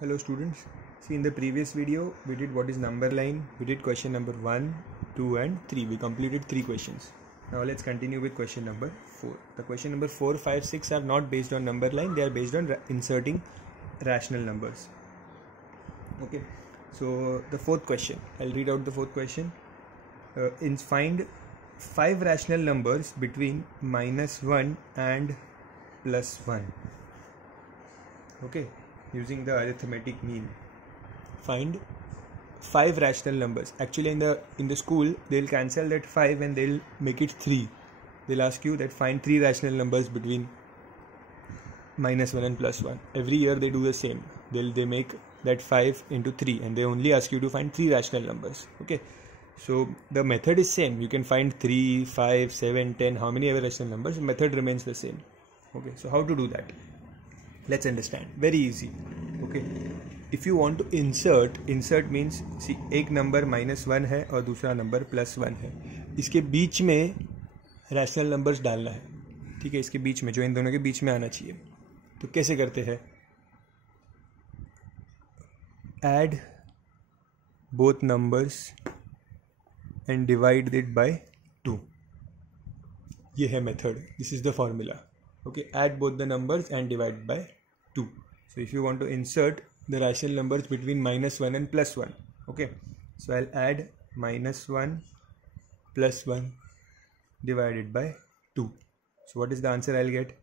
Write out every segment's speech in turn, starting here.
Hello students, see in the previous video we did what is number line, we did question number 1, 2 and 3, we completed 3 questions. Now let's continue with question number 4. The question number 4, 5, 6 are not based on number line, they are based on inserting rational numbers. Okay, so the fourth question, I'll read out the fourth question. Find 5 rational numbers between -1 and +1. Okay, using the arithmetic mean, find 5 rational numbers. Actually in the school they'll cancel that 5 and they'll make it 3. They'll ask you that find 3 rational numbers between -1 and +1. Every year they do the same. They make that 5 into 3 and they only ask you to find 3 rational numbers. Okay, so the method is same. You can find 3, 5, 7, 10, how many ever rational numbers, the method remains the same. Okay, so how to do that? Let's understand. Very easy. Okay, if you want to insert means see एक number -1 है और दूसरा number +1 है, इसके बीच में rational numbers डालना है. ठीक है, इसके बीच में जो इन दोनों के बीच में आना चाहिए. तो कैसे करते हैं? Add both numbers and divide it by 2. ये है method. This is the formula. Okay, add both the numbers and divide by 2. So if you want to insert the rational numbers between -1 and +1, okay, so I'll add -1 +1 divided by 2. So what is the answer I'll get?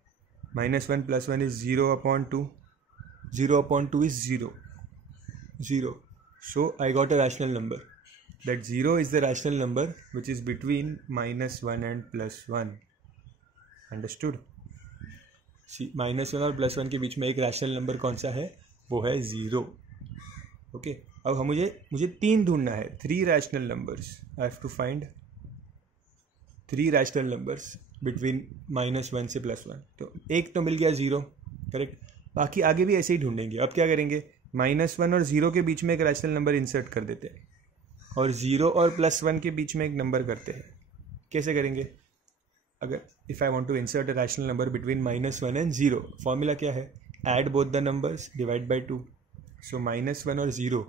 -1 + 1 is 0 upon 2. 0 upon 2 is 0. 0. So I got a rational number. That 0 is the rational number which is between -1 and +1. Understood? -1 और +1 के बीच में एक rational number कौन सा है? वो है 0. ओके, अब मुझे 3 ढूंढना है. 3 rational numbers. I have to find 3 rational numbers between -1 से +1. तो एक तो मिल गया 0, करेक्ट. बाकी आगे भी ऐसे ही ढूंढेंगे. अब क्या करेंगे? -1 और 0 के बीच में एक रैशनल नंबर इंसर्ट कर देते हैं और 0 और +1 के बीच में एक नंबर करते हैं. कैसे करेंगे? अगर if I want to insert a rational number between -1 and 0, formula क्या है? Add both the numbers, divide by 2. So -1 और 0,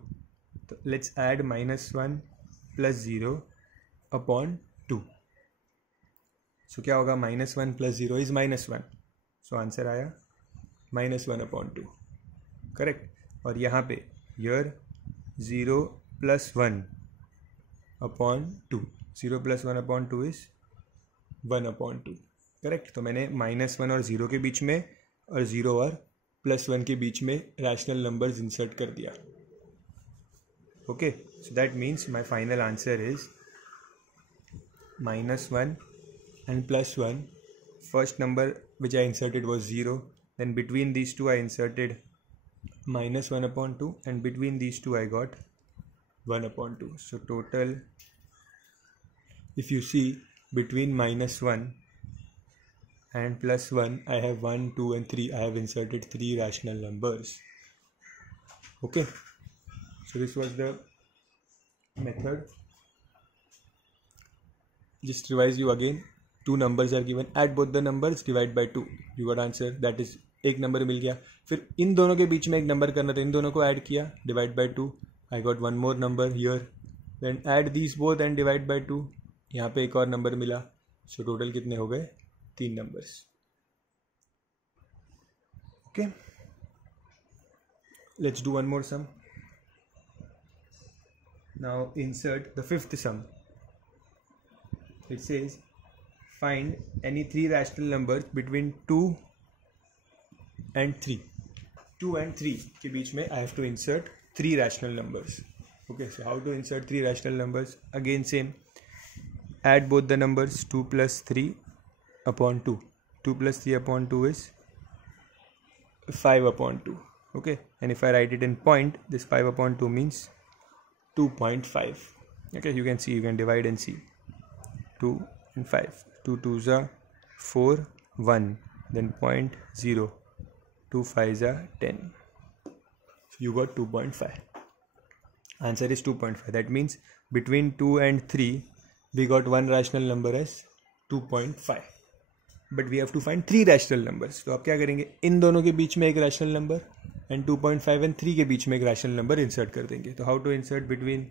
तो let's add -1 plus 0 upon 2. So क्या होगा? -1 plus 0 is -1. So आंसर आया -1 upon 2. करेक्ट. और यहाँ पे here 0 plus 1 upon 2. 0 plus 1 upon 2 is 1 upon 2. Correct. तो मैंने -1 और 0 के बीच में और 0 और +1 के बीच में रैशनल नंबर्स इंसर्ट कर दिया. Okay, so that means my final answer is -1 and +1. First number which I inserted was 0. Then between these two I inserted -1 upon 2 and between these two I got 1 upon 2. So total, if you see, between -1 and +1 I have 1, 2 and 3. I have inserted 3 rational numbers. Okay, so this was the method. Just revise you again. 2 numbers are given, add both the numbers, divide by 2. You got answer. That is, एक number मिल गया. फिर इन दोनों के बीच में एक number करना था, इन दोनों को ऐड किया, divide by 2. I got one more number here. Then add these both and divide by 2. यहाँ पे एक और नंबर मिला. सो टोटल कितने हो गए? 3 numbers. Okay, let's do one more sum. Now insert the fifth sum. It says find any 3 rational numbers between 2 and 3. 2 and 3 के बीच में I have to insert 3 rational numbers. Okay, so how to insert 3 rational numbers? Again same. Add both the numbers. 2 plus 3 upon 2. 2 plus 3 upon 2 is 5 upon 2. Okay, and if I write it in point, this 5 upon 2 means 2.5. Okay, you can see, you can divide and see. 2 and 5. 2 2s are 4, 1. Then 0.0. 2 5s are 10. So you got 2.5. Answer is 2.5. That means between 2 and 3, we got one rational number as 2.5. But we have to find 3 rational numbers. तो आप क्या करेंगे? इन दोनों के बीच में एक rational number and 2.5 and 3 के बीच में एक रैशनल नंबर इंसर्ट कर देंगे. तो how to insert between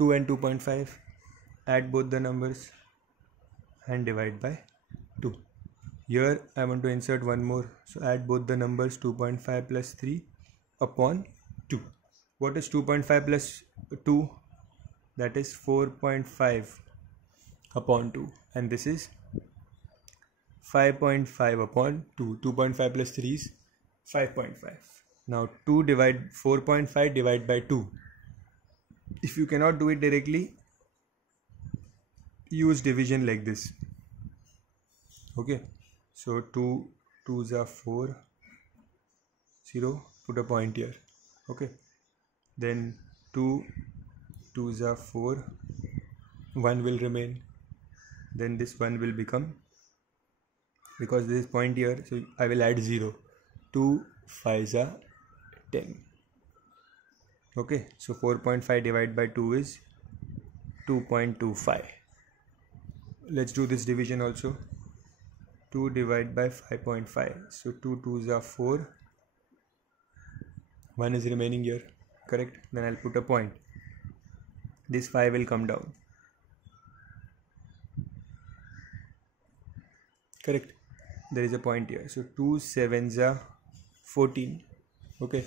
2 and 2.5? Add both the numbers and divide by 2. Here I want to insert one more, so add both the numbers. 2.5 plus 3 upon 2. What is 2.5 plus 2? That is 4.5 upon 2, and this is 5.5 upon 2. 2.5 plus 3 is 5.5. Now 4.5 divide by 2. If you cannot do it directly, use division like this. Okay, so 2 2s are 4, 0, put a point here. Okay, then 2 2s are 4, 1 will remain, then this 1 will become, because this is point here, so I will add 0. 2 5s are 10. Okay, so 4.5 divided by 2 is 2.25. Let's do this division also. 2 divided by 5.5, so 2 2s are 4, 1 is remaining here, correct? Then I'll put a point. This 5 will come down, correct? There is a point here, so 2 7s are 14. Okay,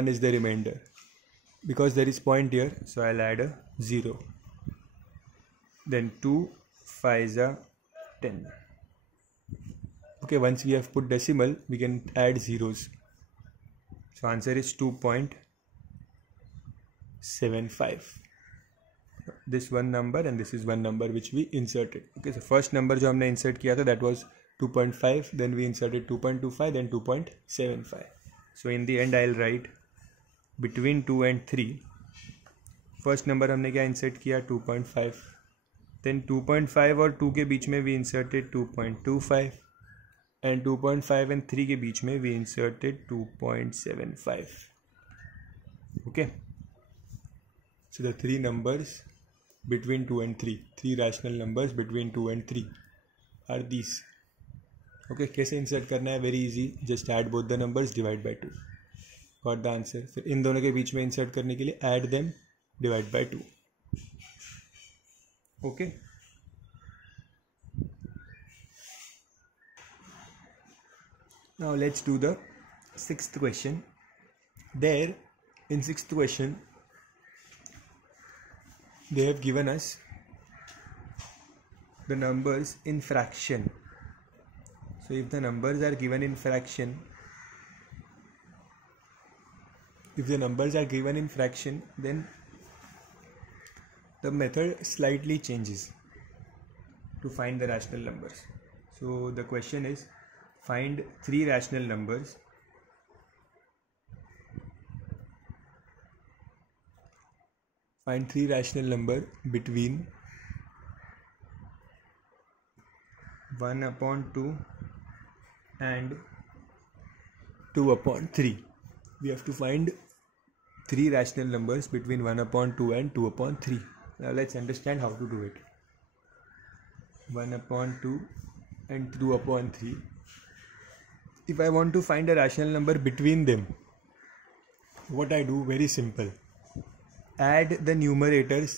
1 is the remainder. Because there is point here, so I'll add a 0. Then 2 5s are 10. Okay, once we have put decimal, we can add zeros. So answer is 2.75. This one number and this is one number which we inserted. Okay, so first number जो हमने insert किया था, that was 2.5. Then we inserted 2.25, then 2.75. So in the end I'll write between 2 and 3. First number हमने क्या insert किया? 2.5. Then 2.5 और 2 के बीच में वी इंसर्टेड 2.25 एंड 2.5 एंड 3 के बीच में we inserted 2.75. Okay, so the 3 numbers between 2 and 3, 3 rational numbers between 2 and 3 are these. Okay, कैसे इंसर्ट करना है? Very easy, just add both the numbers, divide by 2. Got the answer. फिर इन दोनों के बीच में इंसर्ट करने के लिए add them, divide by 2. Okay, now let's do the 6th question. There in 6th question they have given us the numbers in fraction. So if the numbers are given in fraction, then the method slightly changes to find the rational numbers. So the question is, find 3 rational numbers between 1/2 and 2/3. We have to find 3 rational numbers between 1/2 and 2/3. Now let's understand how to do it. 1/2 and 2/3. If I want to find a rational number between them, what I do? Very simple. Add the numerators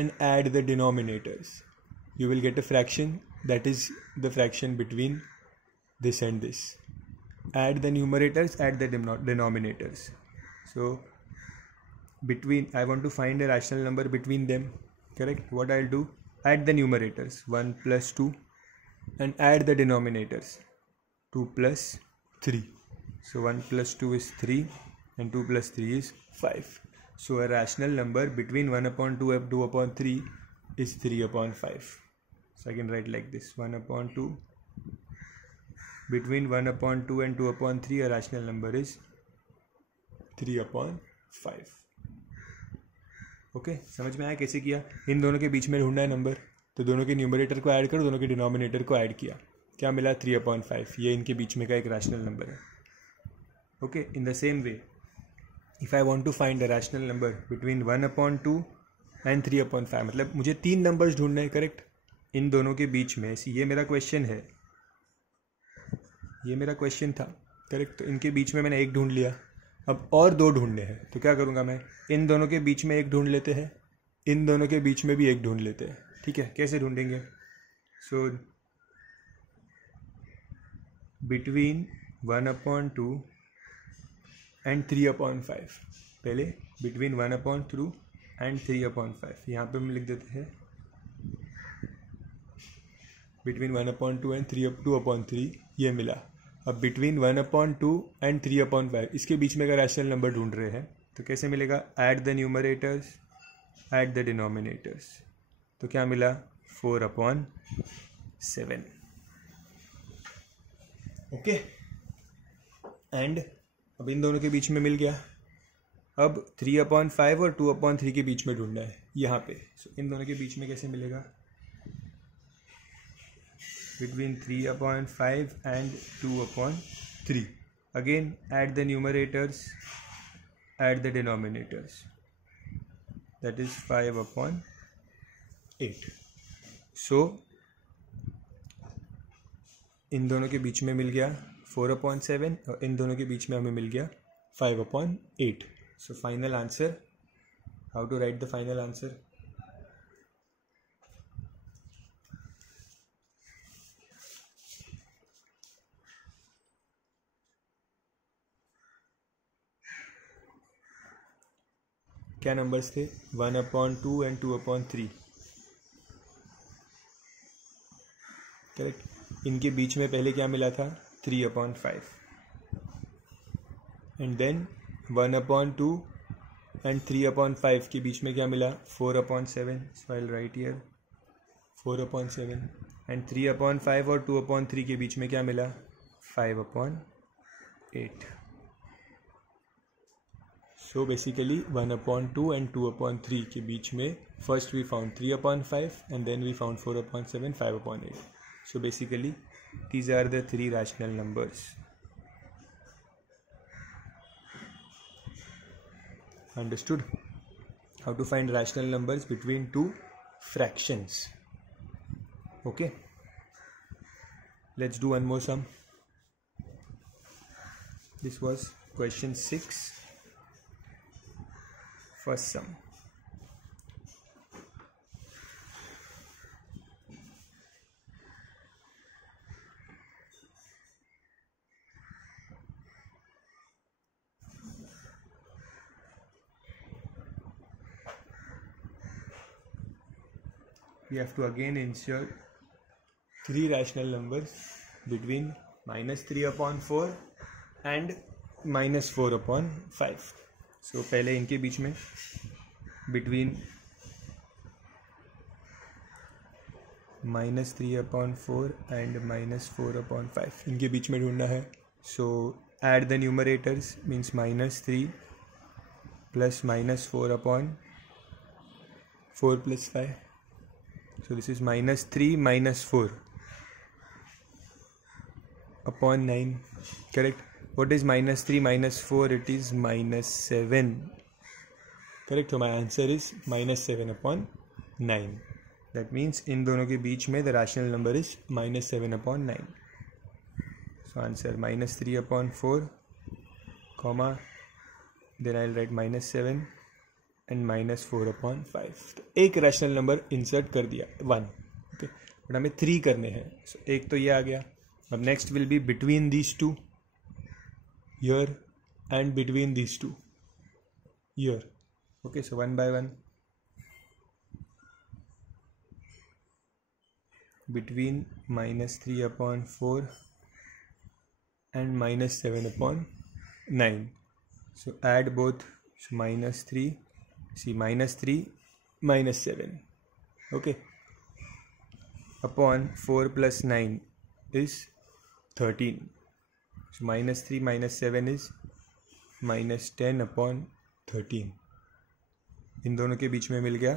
and add the denominators. You will get a fraction, that is the fraction between this and this. Add the numerators, add the denominators. So I want to find a rational number between them, correct? What I'll do? Add the numerators, 1 plus 2, and add the denominators, 2 plus 3. So 1 plus 2 is 3 and 2 plus 3 is 5. So a rational number between 1/2 and 2/3 is 3/5. So I can write like this: 1/2. Between 1/2 and 2/3 a rational number is 3/5. Okay, समझ में आया कैसे किया? इन दोनों के बीच में ढूंढना है नंबर, तो दोनों के न्यूमरेटर को ऐड करो, दोनों के डिनोमिनेटर को ऐड किया, क्या मिला? 3/5. ये इनके बीच में का एक रैशनल नंबर है. Okay, in the same way if I want to find a rational number between 1/2 and 3/5, मतलब मुझे 3 नंबर्स ढूंढने हैं, करेक्ट? इन दोनों के बीच में, ये मेरा क्वेश्चन है, था, करेक्ट? तो इनके बीच में मैंने एक ढूंढ लिया. अब और दो ढूंढने हैं, तो क्या करूँगा मैं, इन दोनों के बीच में एक ढूंढ लेते हैं, इन दोनों के बीच में भी एक ढूंढ लेते हैं. ठीक है, कैसे ढूंढेंगे? So between 1/2 and 3/5. पहले बिटवीन 1/2 एंड 3/5, यहाँ पे हम लिख देते हैं बिटवीन 1/2 एंड 2/3. ये मिला. अब बिटवीन 1/2 एंड 3/5, इसके बीच में का रैशनल नंबर ढूंढ रहे हैं, तो कैसे मिलेगा? Add the numerators, add the denominators. तो क्या मिला? 4/7. ओके. एंड अब इन दोनों के बीच में मिल गया. अब 3/5 और 2/3 के बीच में ढूंढना है यहाँ पे. सो इन दोनों के बीच में कैसे मिलेगा? Between 3/5 and 2/3. Again add the numerators, add the denominators. That is 5/8. So इन दोनों के बीच में मिल गया 4/7 और इन दोनों के बीच में हमें मिल गया 5/8. So final answer, how to write the final answer? क्या नंबर्स थे? 1/2 एंड 2/3. करेक्ट. इनके बीच में पहले क्या मिला था? 3/5. एंड देन 1/2 एंड 3/5 के बीच में क्या मिला? 4/7. So I will write here 4/7. And 3/5 और 2/3 के बीच में क्या मिला? 5/8. So basically 1/2 and 2/3 के बीच में first we found 3/5 and then we found 4/7, 5/8. So basically these are the three rational numbers. Understood? How to find rational numbers between two fractions. Okay. Let's do one more sum. This was question 6. First sum. We have to again insert three rational numbers between -3/4 and -4/5. So पहले इनके बीच में between -3/4 and -4/5 इनके बीच में ढूंढना है. So add the numerators, means -3 plus -4/4 plus 5. So this is -3 -4 upon 9. Correct. What is -3 -4? It is -7. Correct. So my answer is -7/9. That means in दोनों के बीच में the rational number is -7/9. So answer -3/4, comma, then I'll write -7 and -4/5. तो एक rational number insert कर दिया 1. Okay. But हमें 3 करने हैं. सो एक तो ये आ गया. अब next will be between these to here and between these two here. Okay, so 1 by 1 between -3/4 and -7/9. So add both. So -3, see, -3 -7. Okay, upon 4 plus 9 is 13. So -3 -7 is -10/13. इन दोनों के बीच में मिल गया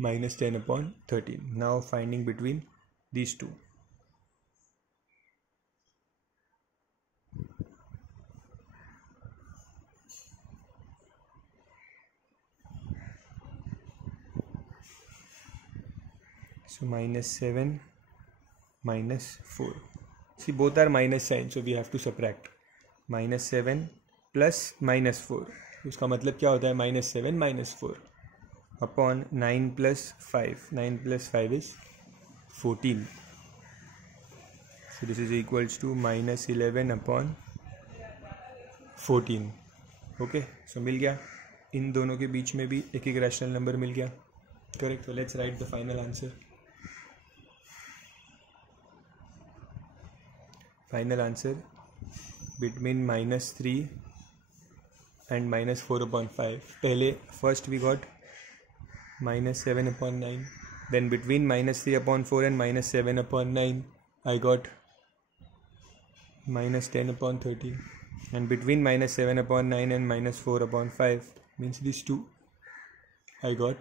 -10/13. Now finding between these two. So -7 -4. See, both are minus sign, so we have to subtract. -7 plus -4, उसका मतलब क्या होता है -7 -4 upon 9 + 5. 9 + 5 is 14. So this is equals to -11 upon 14. Okay, सो मिल गया. इन दोनों के बीच में भी एक एक रैशनल नंबर मिल गया. करेक्ट. तो let's write the final answer. Final answer between -3 and -4/5. पहले first we got -7/9. then between -3/4 and -7/9 I got -10/13. and between -7/9 and -4/5 means these two I got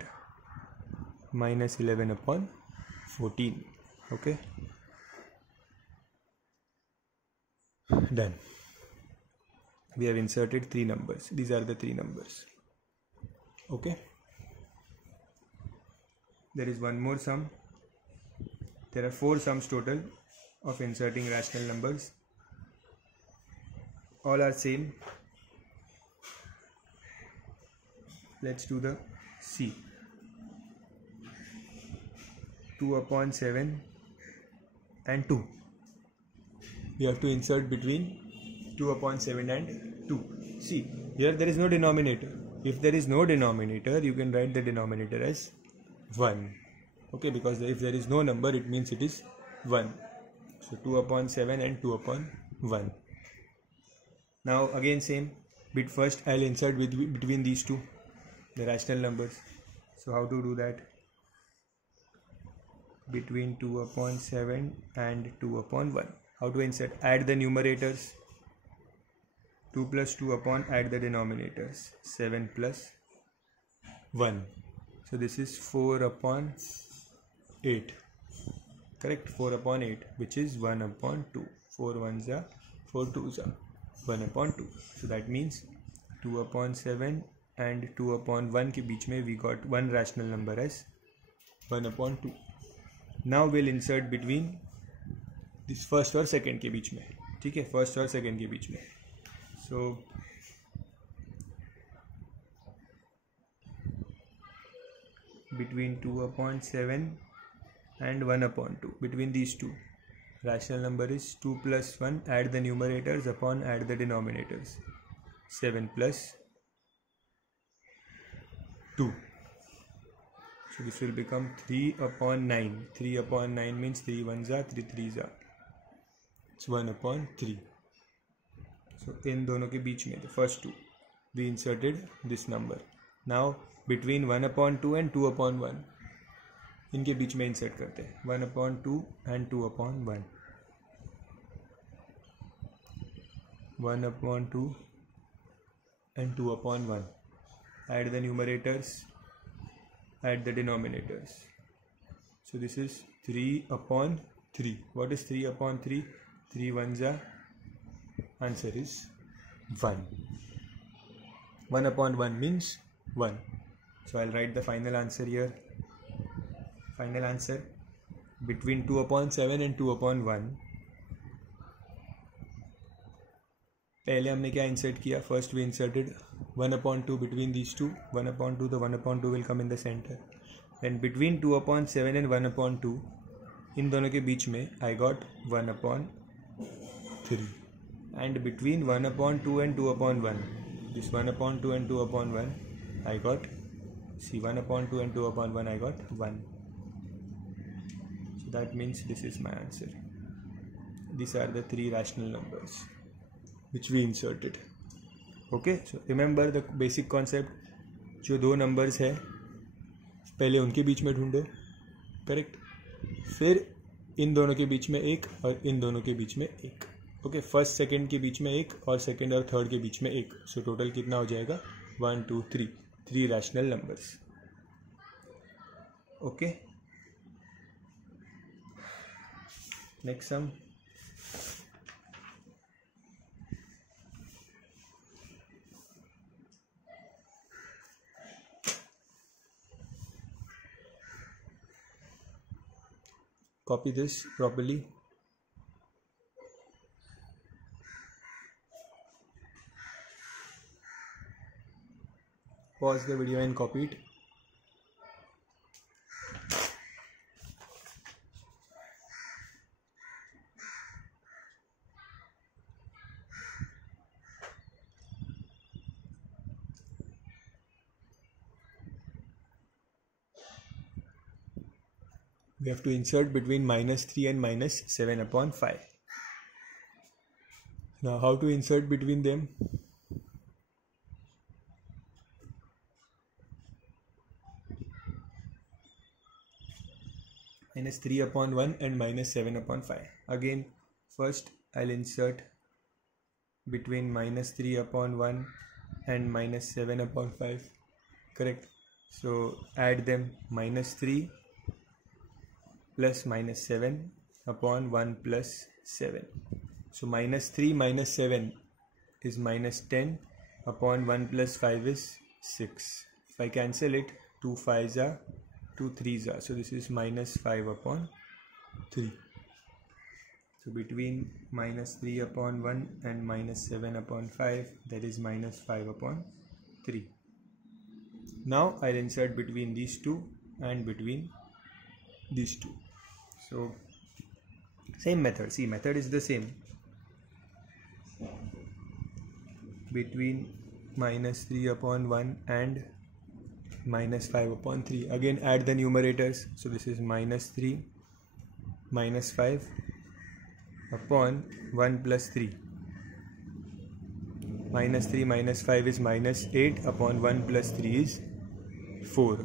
-11/14. okay, done. We have inserted 3 numbers. These are the 3 numbers. Okay, there is one more sum. There are 4 sums total of inserting rational numbers. All are same. Let's do the C. 2/7 and 2. We have to insert between 2/7 and 2. See, here there is no denominator. If there is no denominator, you can write the denominator as 1. Okay, because if there is no number, it means it is 1. So 2/7 and 2/1. Now again same. Bit first I'll insert between these two the rational numbers. So how to do that? Between 2/7 and 2/1. How to insert? Add the numerators. 2 + 2 upon, add the denominators. 7 + 1. So this is 4/8. Correct? 4/8, which is 1/2. 4 1s are 4 2s are 1/2. So that means 2/7 and 2/1 के बीच में we got one rational number as 1/2. Now we'll insert between this first और second के बीच में. ठीक है, first और second के बीच में. So between 2/7 and 1/2, between these two, rational number is 2 + 1, add the numerators upon, add the denominators. 7 + 2. So this will become 3/9. 3/9 means 3 1s are 3 3s are. It's 1/3. So in दोनों के बीच में, the first two, we inserted this number. Now between 1/2 and 2/1, इनके बीच में insert करते हैं. 1/2 and 2/1. 1/2 and 2/1. Add the numerators, add the denominators. So this is 3/3. What is 3/3? 3 1s are, answer is 1. 1/1 means 1. So I'll write the final answer here. Final answer between 2/7 and 2/1. पहले हमने क्या insert किया? First we inserted 1/2 between these two. 1/2, the 1/2 will come in the center. Then between 2/7 and 1/2, इन दोनों के बीच में I got 1/3. And between 1/2 and 2/1, this 1/2 and 2/1, I got, see, 1/2 and 2/1 I got 1. So that means this is my answer. These are the 3 rational numbers which we inserted. Okay, so remember the basic concept. जो 2 numbers है पहले उनके बीच में ढूंढो. Correct. फिर इन दोनों के बीच में एक और इन दोनों के बीच में एक. ओके, फर्स्ट सेकंड के बीच में एक और सेकंड और थर्ड के बीच में एक. सो टोटल कितना हो जाएगा? 1 2 3. 3 rational numbers. Okay, next sum. Copy this properly. pause the video and copy it. We have to insert between -3 and -7 upon 5. Now how to insert between them? -3 upon 1 and -7 upon 5. Again, first I'll insert between -3 upon 1 and -7 upon 5. Correct? So add them. -3 plus -7 upon 1 plus 7. So -3 minus 7 is -10 upon 1 plus 5 is 6. If I cancel it, 2 5s are 2 3s are. So this is -5 upon 3. So between -3 upon 1 and -7 upon 5, that is -5 upon 3. Now I'll insert between these two and between these two. So same method. See, method is the same. Between -3 upon 1 and -5 upon 3. Again add the numerators. So this is -3 -5 upon 1 plus 3. -3 -5 is -8 upon 1 plus 3 is 4.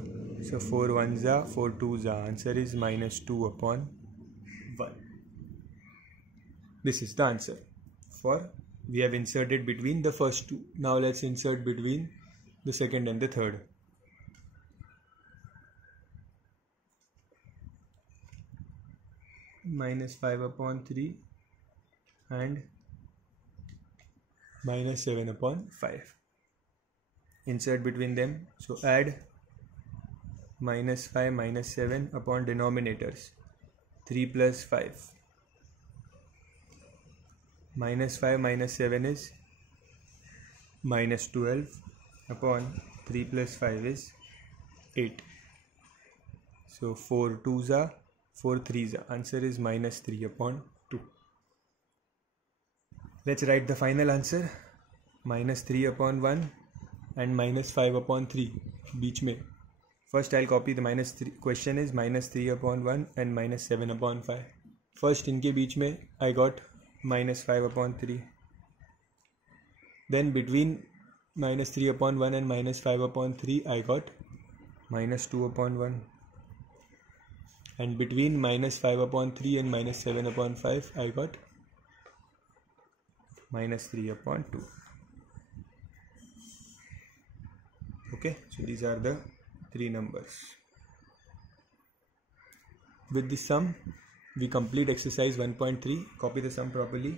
So 4 1s are 4 2s are. Answer is -2 upon 1. This is the answer for we have inserted between the first two. Now let's insert between the second and the third. -5 upon 3 and -7 upon 5. Insert between them. So add -5 -7 upon denominators. 3 plus 5. -5 -7 is -12 upon 3 plus 5 is 8. So 4 2s are 4 3s are. Answer is -3 upon 2. Let's write the final answer. -3 upon 1 and -5 upon 3. बीच में first I'll copy the -3. Question is -3 upon 1 and -7 upon 5. First इनके बीच में I got -5 upon 3. Then between -3 upon 1 and -5 upon 3 I got -2 upon 1. And between -5 upon 3 and -7 upon 5 I got -3 upon 2. Okay, so these are the three numbers. With the sum we complete exercise 1.3. Copy the sum properly.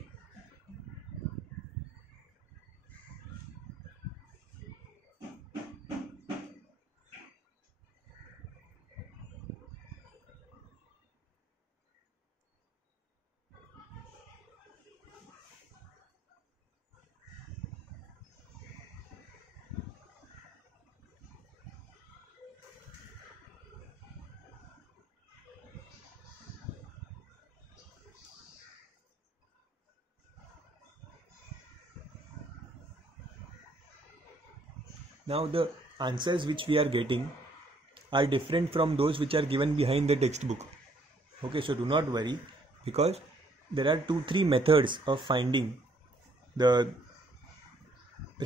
Now the answers which we are getting are different from those which are given behind the textbook. Okay, so do not worry, because there are 2-3 methods of finding the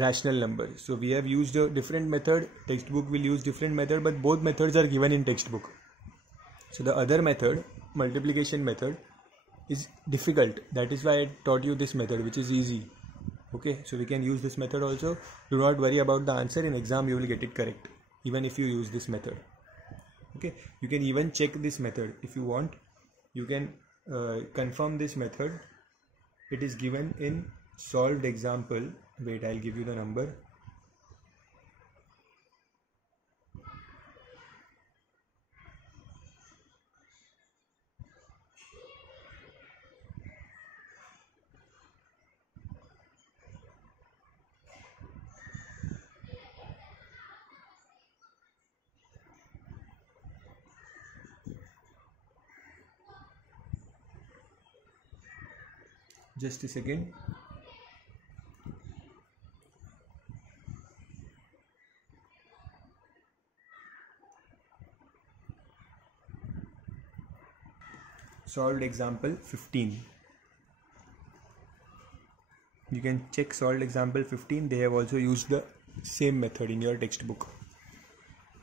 rational number. So we have used a different method, textbook will use different method, but both methods are given in textbook. So the other method, multiplication method, is difficult. That is why I taught you this method, which is easy. Okay, so we can use this method also. Do not worry about the answer. In exam you will get it correct even if you use this method. Okay, you can even check this method if you want. You can confirm this method. It is given in solved example. Wait, I'll give you the number. Just a second. Solved example 15. You can check solved example 15. They have also used the same method in your textbook.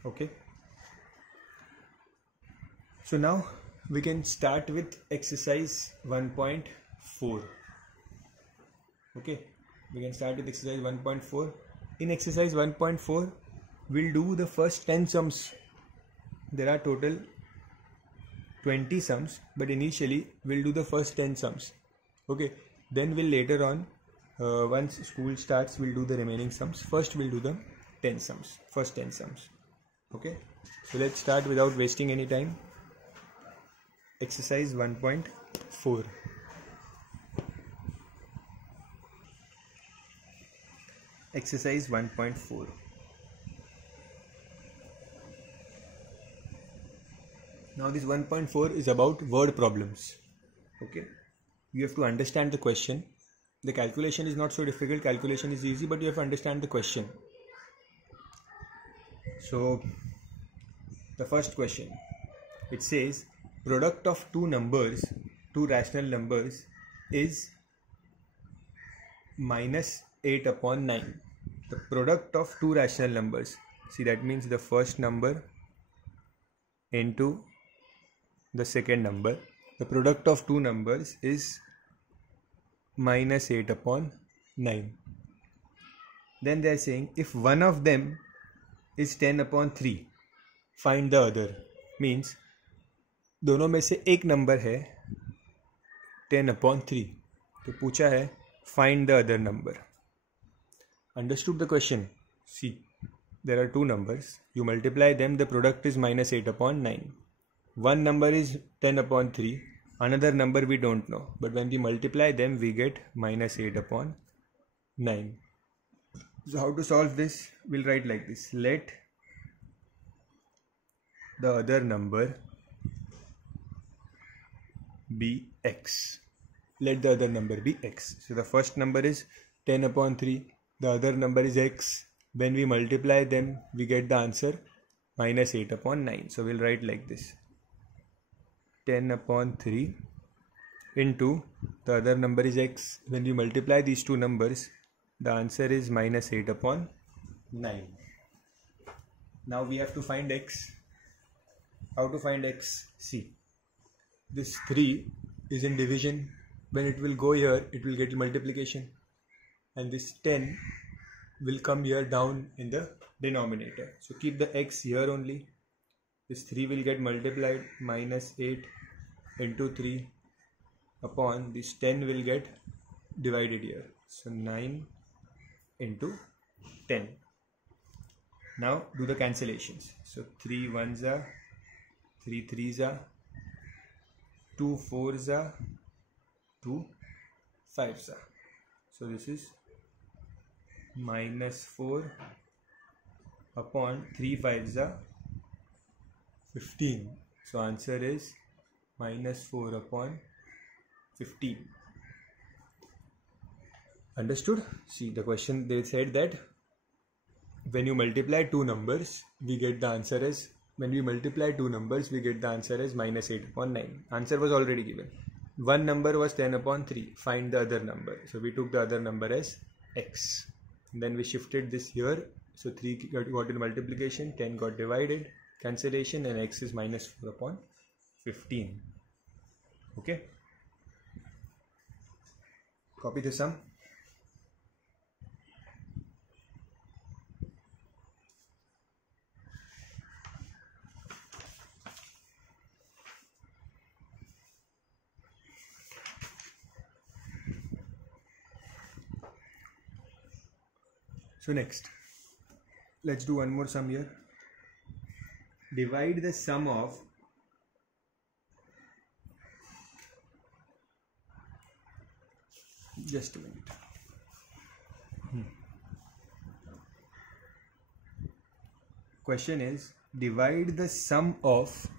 Okay. So now we can start with exercise 1.4. Okay. We can start with exercise 1.4. In exercise 1.4, we'll do the first 10 sums. There are total 20 sums, but initially we'll do the first 10 sums. Okay, then we'll later on, once school starts, we'll do the remaining sums. First we'll do the 10 sums, first 10 sums. Okay, so let's start without wasting any time. Exercise 1.4. Exercise 1.4. Now this 1.4 is about word problems. Okay, you have to understand the question. The calculation is not so difficult, calculation is easy, but you have to understand the question. So the first question, it says product of two numbers, two rational numbers, is minus 8 upon 9. The product of two rational numbers, see, that means the first number into the second number, the product of two numbers is minus 8 upon 9. Then they are saying if one of them is 10 upon 3, find the other. Means दोनों में से एक number है 10 upon 3, तो पूछा है find the other number. Understood the question? See, there are two numbers, you multiply them, the product is minus 8 upon 9. One number is 10 upon 3, another number we don't know, but when we multiply them we get minus 8 upon 9. So how to solve this? We'll write like this: let the other number be x. Let the other number be x. So the first number is 10 upon 3, the other number is x. When we multiply them we get the answer minus 8 upon 9. So we'll write like this: 10 upon 3 into the other number is x. When we multiply these two numbers, the answer is minus 8 upon 9. Now we have to find x. How to find x? See, this 3 is in division. When it will go here, it will get multiplication. And this 10 will come here down in the denominator. So keep the x here only. This 3 will get multiplied, minus 8 into 3 upon this 10 will get divided here. So 9 into 10. Now do the cancellations. So 3 1s are, 3 3s are, 2 4s are, 2 5s are. So this is minus 4 upon 3 5s are 15. So answer is minus 4 upon 15. Understood? See, the question, they said that when you multiply two numbers, we get the answer as, when we multiply two numbers, we get the answer as minus 8 upon 9. Answer was already given. One number was 10 upon 3. Find the other number. So we took the other number as x. Then we shifted this here. So 3 got in multiplication, 10 got divided, cancellation, and x is minus 4 upon 15. Okay. Copy the sum. So next, let's do one more sum here. Divide the sum of just a minute. Question is, divide the sum of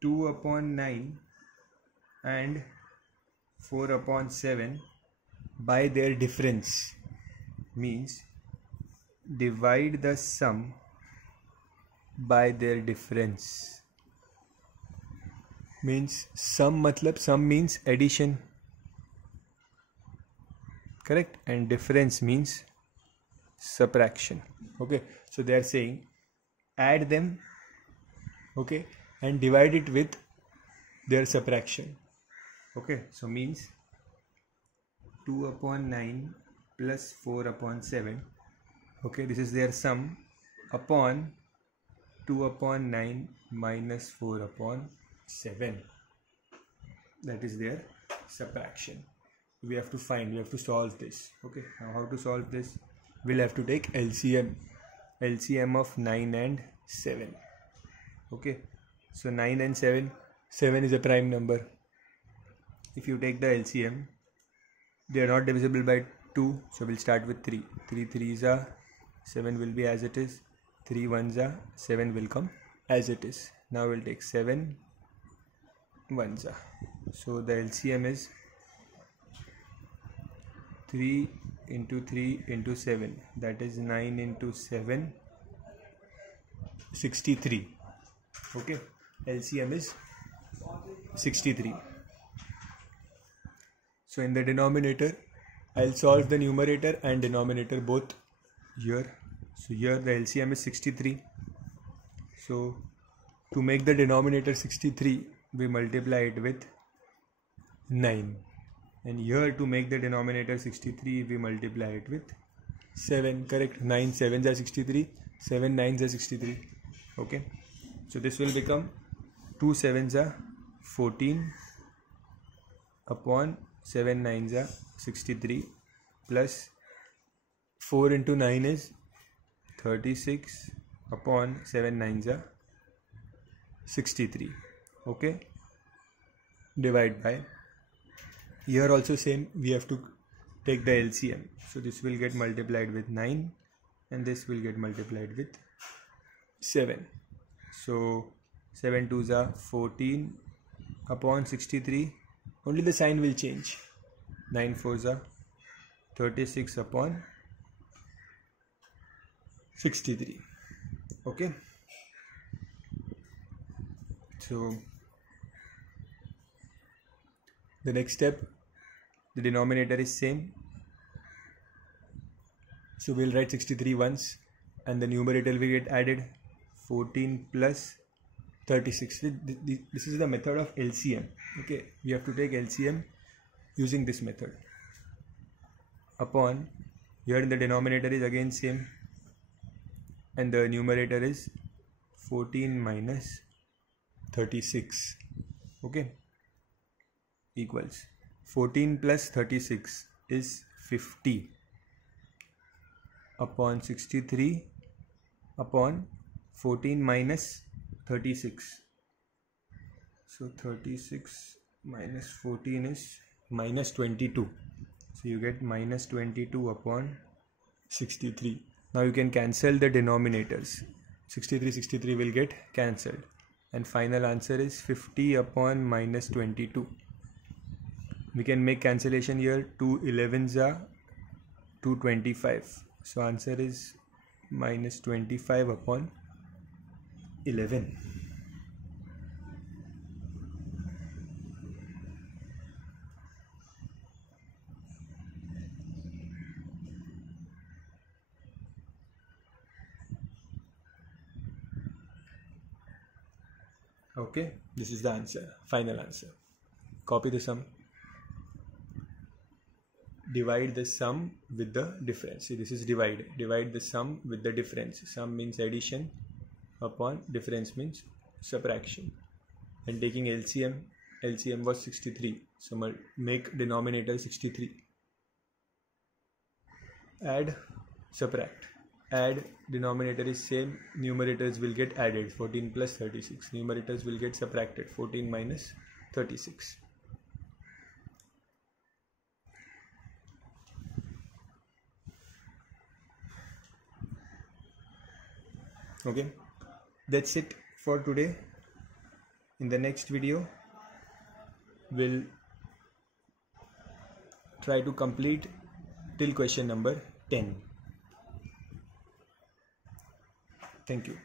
2 upon 9 and 4 upon 7 by their difference means divide the sum by their difference. Means sum matlab sum means addition, correct, and difference means subtraction. Okay, so they are saying add them, okay, and divide it with their subtraction. Okay, so means 2 upon 9 plus 4 upon 7, okay, this is their sum, upon 2 upon 9 minus 4 upon 7, that is their subtraction. We have to solve this. Okay, now how to solve this? We'll have to take LCM of 9 and 7. Okay, so 9 and 7 is a prime number. If you take the LCM, they are not divisible by 2, so we'll start with 3. 3 3s are 7 will be as it is, 3 1s are 7 will come as it is. Now we'll take 7 1s are, so the LCM is 3 into 3 into 7, that is 9 into 7, 63. Okay, LCM is 63. So in the denominator, I'll solve the numerator and denominator both here. So here the LCM is 63. So to make the denominator 63, we multiply it with 9. And here to make the denominator 63, we multiply it with 7, correct? 9 7s are 63, 7 9s are 63. Okay, so this will become 2 7s are 14 upon 7 9s are 63 plus 4 into 9 is 36 upon 7 9s are 63. Okay, divide by, here also same, we have to take the LCM, so this will get multiplied with 9 and this will get multiplied with 7. So 7 2s are 14 upon 63, only the sign will change. 9 4s are 36 upon 63. Okay, so the next step, the denominator is same, so we'll write 63 once and the numerator will get added, 14 plus 36. This is the method of LCM. Okay, we have to take LCM using this method. Upon, here in the denominator is again same and the numerator is 14 minus 36. Okay, equals 14 plus 36 is 50 upon 63 upon 14 minus 36. So 36 minus 14 is minus 22. So you get minus 22 upon 63. Now you can cancel the denominators. 63 will get cancelled. And final answer is 50 upon minus 22. We can make cancellation here. 2 11s are 225. So answer is minus 25 upon 11. Okay, this is the answer, final answer. Copy the sum. Divide the sum with the difference. See, this is divide. Divide the sum with the difference. Sum means addition upon difference means subtraction. And taking LCM, LCM was 63. So make denominator 63. Add, subtract. Add, denominator is same, numerators will get added, 14 plus 36. Numerators will get subtracted, 14 minus 36. Okay, that's it for today. In the next video, we'll try to complete till question number 10. Thank you.